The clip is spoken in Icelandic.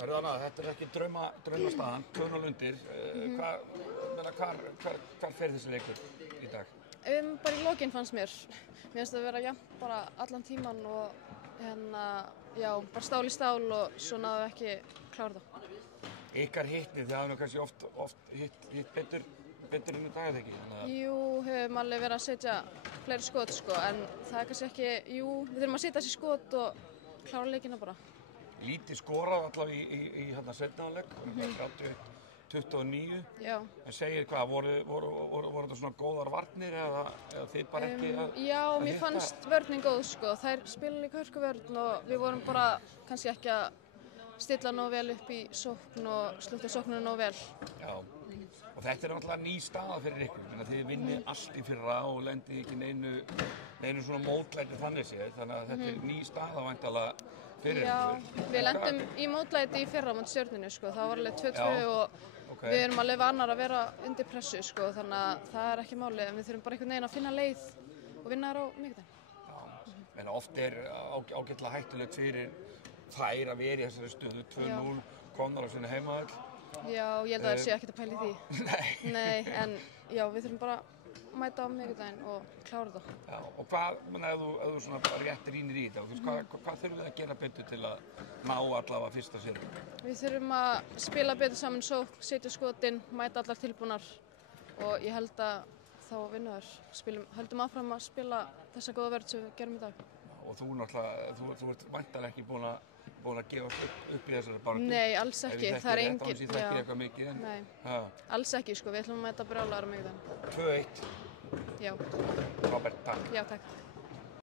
Hörðu Anna, þetta ekki draumastaðan, 2-0 undir. Hvar fer þessi leikur í dag? Bara í lokin fannst mér. Mér finnst það að vera jafnt bara allan tíman og bara stál í stál og svo náðu ekki klára það. Ykkar hittið, þið hafið kannski oft hitt betur inn í dag eða ekki? Jú, höfum alveg verið að setja fleiri skot sko, en það kannski ekki, við þurfum að setja þessi skot og klára leikina bara. Lítið skorað allavega í seinni hálfleik, 31-29. Já. En segir hvað, voru þetta svona góðar varnir eða þið bara ekki að Já, mér fannst vörnin góð sko, þær spila líka hörkuvörn og við vorum bara kannski ekki að stilla nógu vel upp í sókn og slutta sókninu nógu vel. Já, og þetta er náttúrulega ný staða fyrir ykkur, þið vinnið allt í fyrra og lendið ekki neinu svona mótlæti þannig séð, þannig að þetta er ný staða væntanlega fyrir ykkur. Já, við lendum í mótlæti í fyrra móti Stjörnunni sko, það var alveg 2-2 og við erum alveg vanar að vera undir pressu sko, þannig að það er ekki máli, en við þurfum bara einhvern veginn að finna leið og vinna þar á miðvikudaginn. Já, en oft er ágætlega hættulegt fyrir þær að vera í þessari stöðu, 2-0, komnar á sinni heimavöll. Já, ég held að það sé ekkert að pæla í því. Nei, en já, við þurfum bara að mæta á miðvikudaginn og klára þetta. Já, og hvað, ef þú svona bara rétt rýnir í þetta, hvað þurfum við að gera betur til að ná allavega fyrsta sigur? Við þurfum að spila betur saman sókn, setja skotin, mæta allar tilbúnar og ég held að þá vinnum við. Höldum áfram að spila þessa góða vörn sem við gerum í dag. Og þú náttúrulega, þú ert væntanlega ekki búin að gefa upp í þessari baráttu. Nei, alls ekki. Það er engin. Ég þekki eitthvað mikið. Nei, alls ekki sko, við ætlum að mæta brjálæðar á miðvikudaginn. 2-1. Já. Robert, takk. Já, takk.